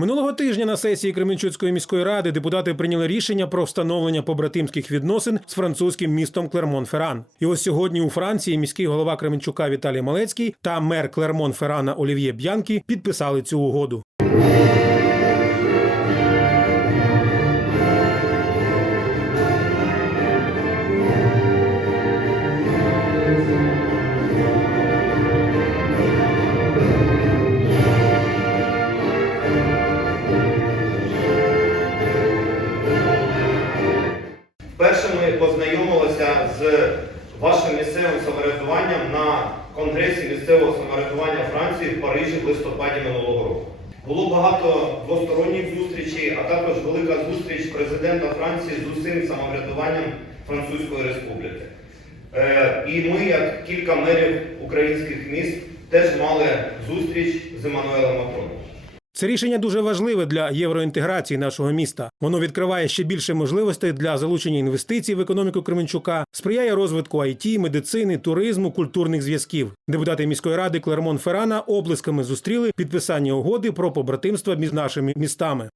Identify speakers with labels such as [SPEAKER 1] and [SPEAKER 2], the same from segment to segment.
[SPEAKER 1] Минулого тижня на сесії Кременчуцької міської ради депутати прийняли рішення про встановлення побратимських відносин з французьким містом Клермон-Ферран. І ось сьогодні у Франції міський голова Кременчука Віталій Малецький та мер Клермон-Феррана Олів'є Б'янкі підписали цю угоду.
[SPEAKER 2] Вперше ми познайомилися з вашим місцевим самоврядуванням на Конгресі місцевого самоврядування Франції в Парижі в листопаді минулого року. Було багато двосторонніх зустрічей, а також велика зустріч президента Франції з усім самоврядуванням Французької Республіки. Е, І ми, як кілька мерів українських міст, теж мали зустріч з Еммануелем Макроном.
[SPEAKER 1] Це рішення дуже важливе для євроінтеграції нашого міста. Воно відкриває ще більше можливостей для залучення інвестицій в економіку Кременчука, сприяє розвитку IT, медицини, туризму, культурних зв'язків. Депутати міської ради Клермон Ферана облисками зустріли підписання угоди про побратимство між нашими містами.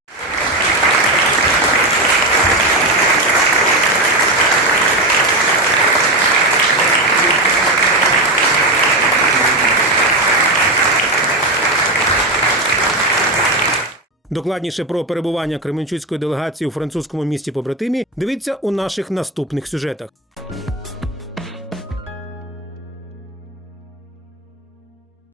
[SPEAKER 1] Докладніше про перебування Кременчуцької делегації у французькому місті побратимі дивіться у наших наступних сюжетах.